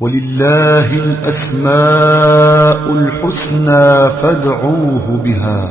ولله الأسماء الحسنى فادعوه بها.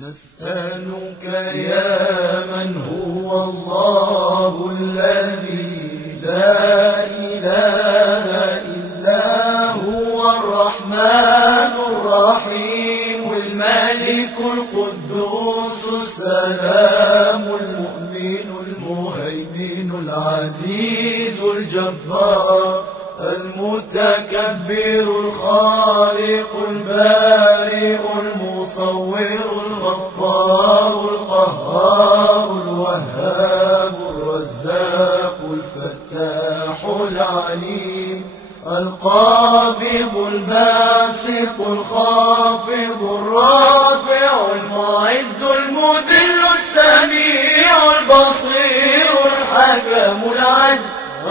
نسألك يا من هو الله الذي لا إله إلا هو الرحمن الرحيم الملك القدوس السلام المؤمن المهيمن العزيز الجبار المتكبر الخالق البارئ المصور الغفار القهار الوهاب الرزاق الفتاح العليم القابض الباسط الخافض الرافع المعز المذل السميع البصير الحكم العدل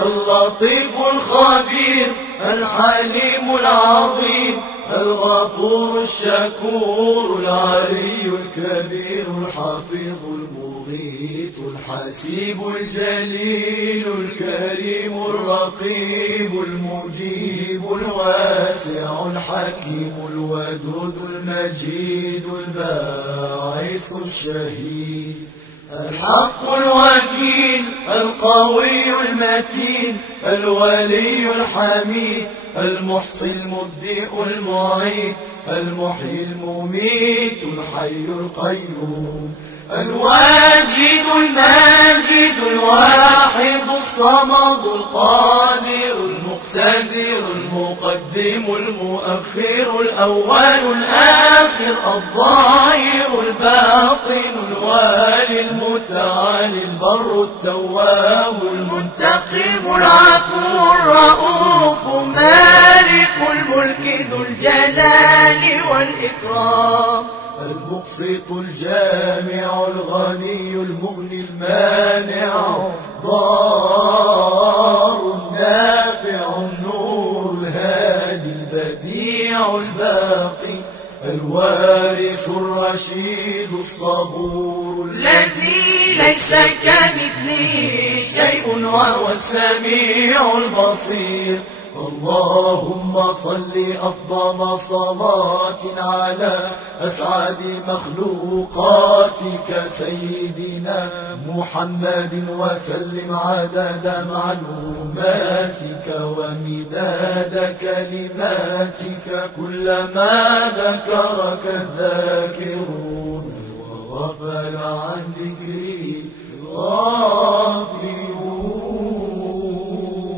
اللطيف الخبير الحليم العظيم الغفور الشكور العلي الكبير الحفيظ المغيث الحسيب الجليل الكريم الرقيب المجيب الواسع الحكيم الودود المجيد الباعث الشهيد الحق الوكيل القوي المتين الولي الحميد المحصي المبدئ المعيد المحيي المميت الحي القيوم الواجد الماجد الواحد الصمد القادر المقتدر المقدم المؤخر الأول الآخر الظاهر الباطن الوالي المتعالي البر التواب المنتقم العفو الرؤوف مالك الملك ذو الجلال والإكرام المقسط الجامع الغني المغني المانع ضار النافع النور الهادي البديع الباقي الوارث الرشيد الصبور الذي ليس كمثله شيء وهو السميع البصير. اللهم صل أفضل صلاة على أسعد مخلوقاتك سيدنا محمد وسلم عدد معلوماتك ومداد كلماتك كلما ذكرك الذاكرون وغفل عن ذكرك